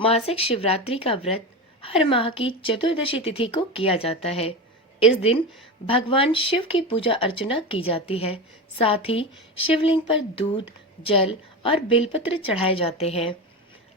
मासिक शिवरात्रि का व्रत हर माह की चतुर्दशी तिथि को किया जाता है। इस दिन भगवान शिव की पूजा अर्चना की जाती है। साथ ही शिवलिंग पर दूध, जल और बेलपत्र चढ़ाए जाते हैं।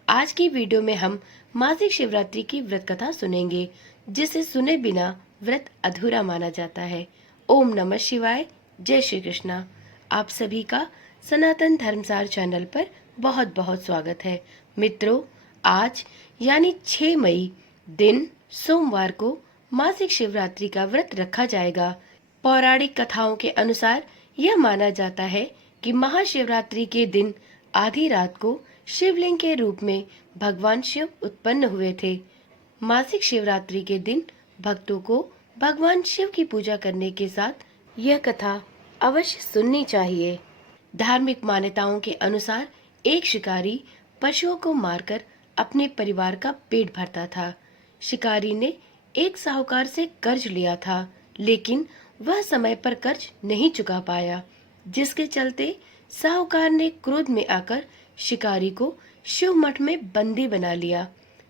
आज की वीडियो में हम मासिक शिवरात्रि की व्रत कथा सुनेंगे, जिसे सुने बिना व्रत अधूरा माना जाता है। ओम नमः शिवाय। जय श्री कृष्णा। आप सभी का सनातन धर्मसार चैनल पर बहुत बहुत स्वागत है। मित्रों, आज यानी 6 मई दिन सोमवार को मासिक शिवरात्रि का व्रत रखा जाएगा। पौराणिक कथाओं के अनुसार यह माना जाता है कि महाशिवरात्रि के दिन आधी रात को शिवलिंग के रूप में भगवान शिव उत्पन्न हुए थे। मासिक शिवरात्रि के दिन भक्तों को भगवान शिव की पूजा करने के साथ यह कथा अवश्य सुननी चाहिए। धार्मिक मान्यताओं के अनुसार एक शिकारी पशुओं को मारकर अपने परिवार का पेट भरता था। शिकारी ने एक साहूकार से कर्ज लिया था, लेकिन वह समय पर कर्ज नहीं चुका पाया, जिसके चलते साहूकार ने क्रोध में आकर शिकारी को शिव मठ में बंदी बना लिया।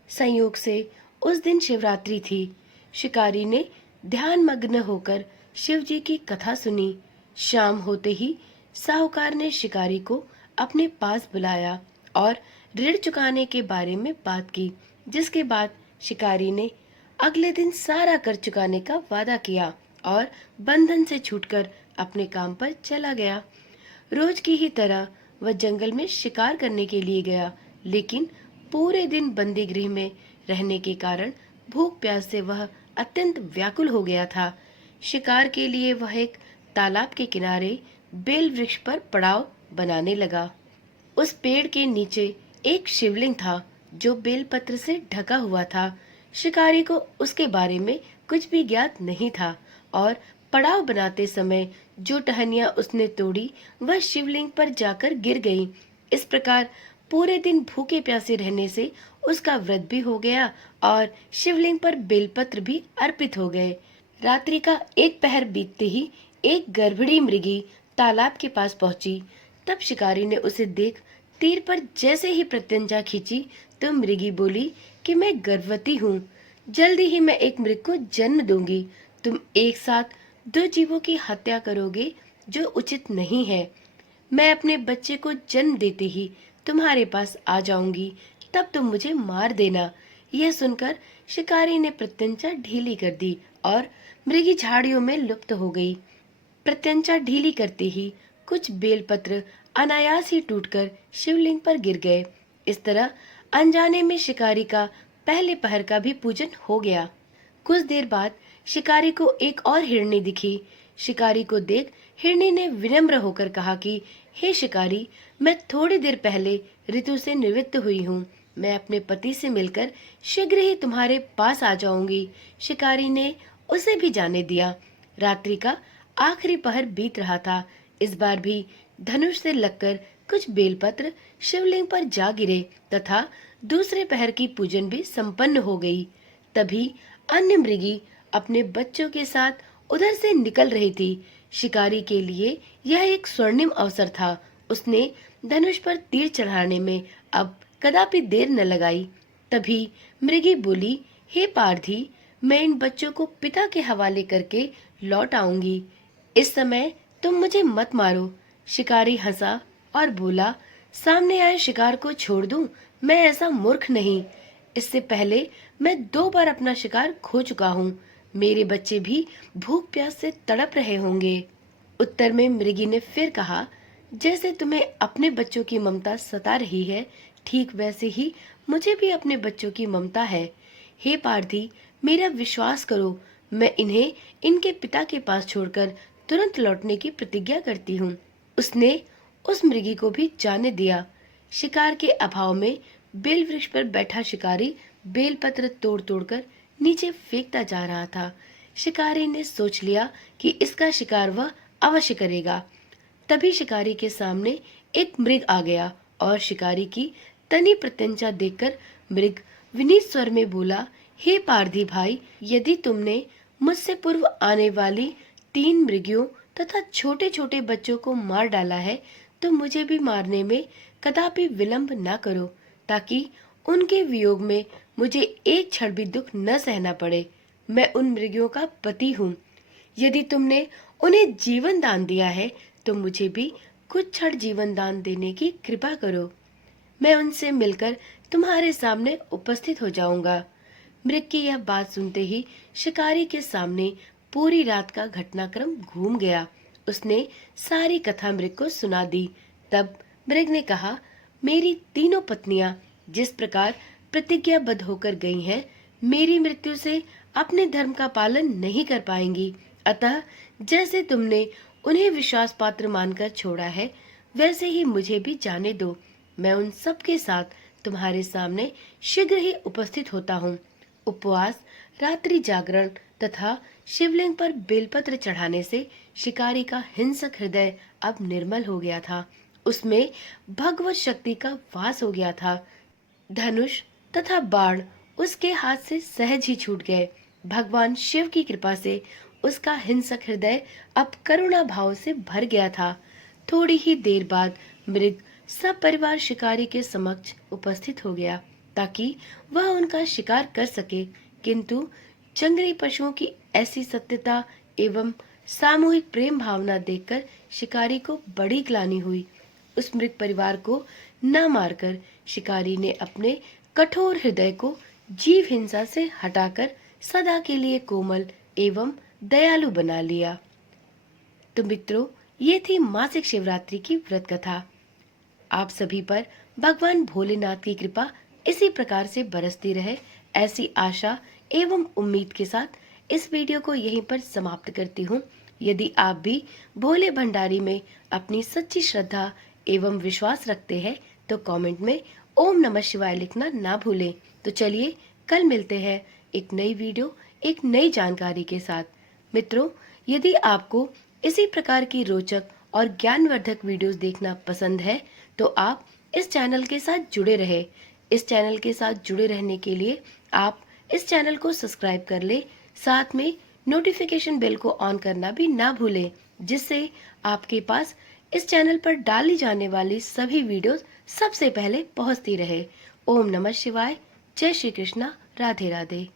संयोग से उस दिन शिवरात्रि थी। शिकारी ने ध्यान मग्न होकर शिव जी की कथा सुनी। शाम होते ही साहूकार ने शिकारी को अपने पास बुलाया और ऋण चुकाने के बारे में बात की, जिसके बाद शिकारी ने अगले दिन सारा कर चुकाने का वादा किया और बंधन से छूटकर अपने काम पर चला गया। रोज की ही तरह वह जंगल में शिकार करने के लिए गया, लेकिन पूरे दिन बंदी गृह में रहने के कारण भूख प्यास से वह अत्यंत व्याकुल हो गया था। शिकार के लिए वह एक तालाब के किनारे बेल वृक्ष पर पड़ाव बनाने लगा। उस पेड़ के नीचे एक शिवलिंग था जो बेलपत्र से ढका हुआ था। शिकारी को उसके बारे में कुछ भी ज्ञात नहीं था और पड़ाव बनाते समय जो टहनियां उसने तोड़ी वह शिवलिंग पर जाकर गिर गई। इस प्रकार पूरे दिन भूखे प्यासे रहने से उसका व्रत भी हो गया और शिवलिंग पर बेलपत्र भी अर्पित हो गए। रात्रि का एक पहर बीतते ही एक गर्भणी मृगी तालाब के पास पहुंची। तब शिकारी ने उसे देख तीर पर जैसे ही प्रत्यंचा खींची तो मृगी बोली कि मैं गर्भवती हूँ। जल्दी ही मैं एक मृग को जन्म दूंगी। तुम एक साथ 2 जीवों की हत्या करोगे, जो उचित नहीं है। मैं अपने बच्चे को जन्म देते ही तुम्हारे पास आ जाऊंगी, तब तुम मुझे मार देना। यह सुनकर शिकारी ने प्रत्यंचा ढीली कर दी और मृगी झाड़ियों में लुप्त हो गई। प्रत्यंचा ढीली करते ही कुछ बेलपत्र अनायास ही टूटकर शिवलिंग पर गिर गए। इस तरह अनजाने में शिकारी का पहले पहर का भी पूजन हो गया। कुछ देर बाद शिकारी को एक और हिरनी दिखी। शिकारी को देख हिरनी ने विनम्र होकर कहा कि हे शिकारी, मैं थोड़ी देर पहले ऋतु से निवृत्त हुई हूँ। मैं अपने पति से मिलकर शीघ्र ही तुम्हारे पास आ जाऊंगी। शिकारी ने उसे भी जाने दिया। रात्रि का आखिरी पहर बीत रहा था। इस बार भी धनुष से लगकर कुछ बेलपत्र शिवलिंग पर जा गिरे तथा दूसरे पहर की पूजन भी संपन्न हो गई। तभी अन्य मृगी अपने बच्चों के साथ उधर से निकल रही थी। शिकारी के लिए यह एक स्वर्णिम अवसर था। उसने धनुष पर तीर चढ़ाने में अब कदापि देर न लगाई। तभी मृगी बोली, हे पारधी, मैं इन बच्चों को पिता के हवाले करके लौट आऊंगी। इस समय तुम मुझे मत मारो। शिकारी हंसा और बोला, सामने आए शिकार को छोड़ दूं? मैं ऐसा मूर्ख नहीं। इससे पहले मैं 2 बार अपना शिकार खो चुका हूँ। मेरे बच्चे भी भूख प्यास से तड़प रहे होंगे। उत्तर में मृगी ने फिर कहा, जैसे तुम्हें अपने बच्चों की ममता सता रही है, ठीक वैसे ही मुझे भी अपने बच्चों की ममता है। हे पारधी, मेरा विश्वास करो, मैं इन्हें इनके पिता के पास छोड़कर तुरंत लौटने की प्रतिज्ञा करती हूँ। उसने उस मृगी को भी जाने दिया। शिकार के अभाव में बेल वृक्ष पर बैठा शिकारी बेलपत्र तोड़ तोड़कर नीचे फेंकता जा रहा था। शिकारी ने सोच लिया कि इसका शिकार वह अवश्य करेगा। तभी शिकारी के सामने एक मृग आ गया और शिकारी की तनी प्रत्यंचा देखकर मृग विनीत स्वर में बोला, हे पारधी भाई, यदि तुमने मुझसे पूर्व आने वाली 3 मृगियों तथा छोटे छोटे बच्चों को मार डाला है, तो मुझे भी मारने में कदापि विलंब न करो, ताकि उनके वियोग में मुझे एक क्षण भी दुख न सहना पड़े। मैं उन मृगों का पति हूँ। यदि तुमने उन्हें जीवन दान दिया है तो मुझे भी कुछ क्षण जीवन दान देने की कृपा करो। मैं उनसे मिलकर तुम्हारे सामने उपस्थित हो जाऊंगा। मृग की यह बात सुनते ही शिकारी के सामने पूरी रात का घटनाक्रम घूम गया। उसने सारी कथा मृग को सुना दी। तब मृग ने कहा, मेरी तीनों पत्नियां जिस प्रकार प्रतिज्ञाबद्ध होकर गई हैं, मेरी मृत्यु से अपने धर्म का पालन नहीं कर पाएंगी। अतः जैसे तुमने उन्हें विश्वास पात्र मानकर छोड़ा है, वैसे ही मुझे भी जाने दो। मैं उन सब के साथ तुम्हारे सामने शीघ्र ही उपस्थित होता हूँ। उपवास, रात्रि जागरण तथा शिवलिंग पर बेलपत्र चढ़ाने से शिकारी का हिंसक हृदय अब निर्मल हो गया था। उसमें भगवत शक्ति का वास हो गया था। धनुष तथा बाण उसके हाथ से सहज ही छूट गए। भगवान शिव की कृपा से उसका हिंसक हृदय अब करुणा भाव से भर गया था। थोड़ी ही देर बाद मृग सब परिवार शिकारी के समक्ष उपस्थित हो गया ताकि वह उनका शिकार कर सके, किंतु जंगली पशुओं की ऐसी सत्यता एवं सामूहिक प्रेम भावना देखकर शिकारी को बड़ी ग्लानि हुई। उस मृग परिवार को न मारकर शिकारी ने अपने कठोर हृदय को जीव हिंसा से हटाकर सदा के लिए कोमल एवं दयालु बना लिया। तो मित्रों, ये थी मासिक शिवरात्रि की व्रत कथा। आप सभी पर भगवान भोलेनाथ की कृपा इसी प्रकार से बरसती रहे, ऐसी आशा एवं उम्मीद के साथ इस वीडियो को यहीं पर समाप्त करती हूँ। यदि आप भी भोले भंडारी में अपनी सच्ची श्रद्धा एवं विश्वास रखते हैं तो कमेंट में ओम नमः शिवाय लिखना ना भूलें। तो चलिए कल मिलते हैं एक नई वीडियो, एक नई जानकारी के साथ। मित्रों, यदि आपको इसी प्रकार की रोचक और ज्ञानवर्धक वीडियोस देखना पसंद है तो आप इस चैनल के साथ जुड़े रहे। इस चैनल के साथ जुड़े रहने के लिए आप इस चैनल को सब्सक्राइब कर ले, साथ में नोटिफिकेशन बेल को ऑन करना भी ना भूलें, जिससे आपके पास इस चैनल पर डाली जाने वाली सभी वीडियोस सबसे पहले पहुंचती रहे। ओम नमः शिवाय। जय श्री कृष्णा। राधे राधे।